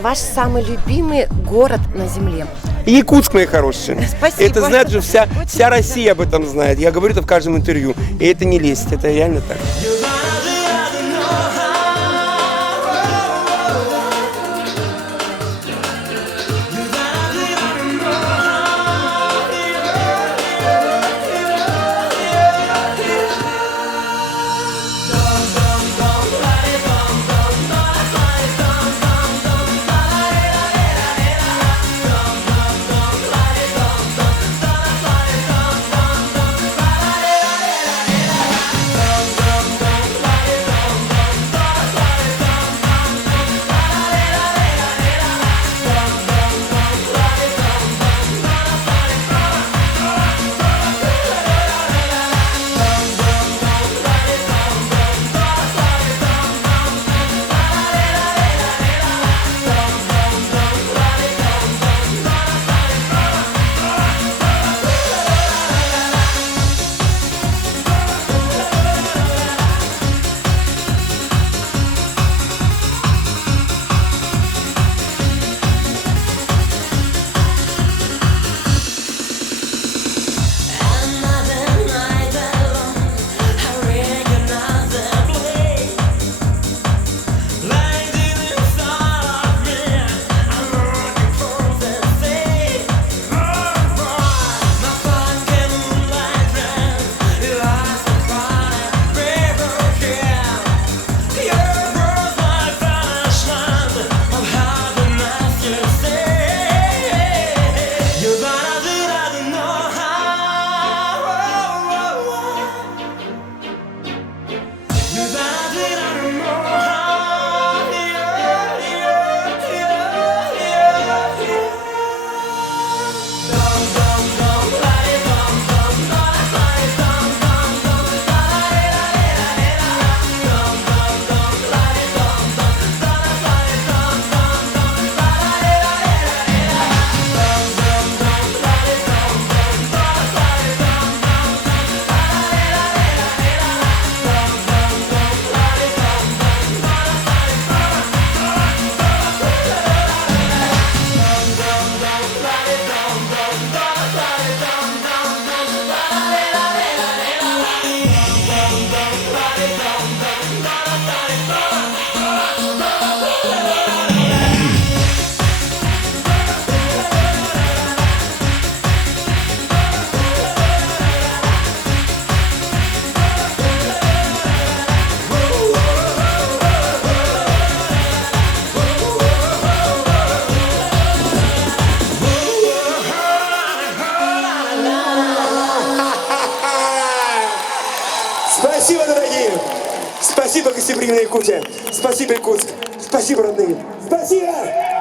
ваш самый любимый город на земле? Якутск, мои хорошие. Спасибо. Это знает же вся Очень Россия об этом знает. Я говорю это в каждом интервью. И это не лесть, это реально так. Спасибо, дорогие! Спасибо, гостеприимная Якутия! Спасибо, Якутск! Спасибо, родные! Спасибо!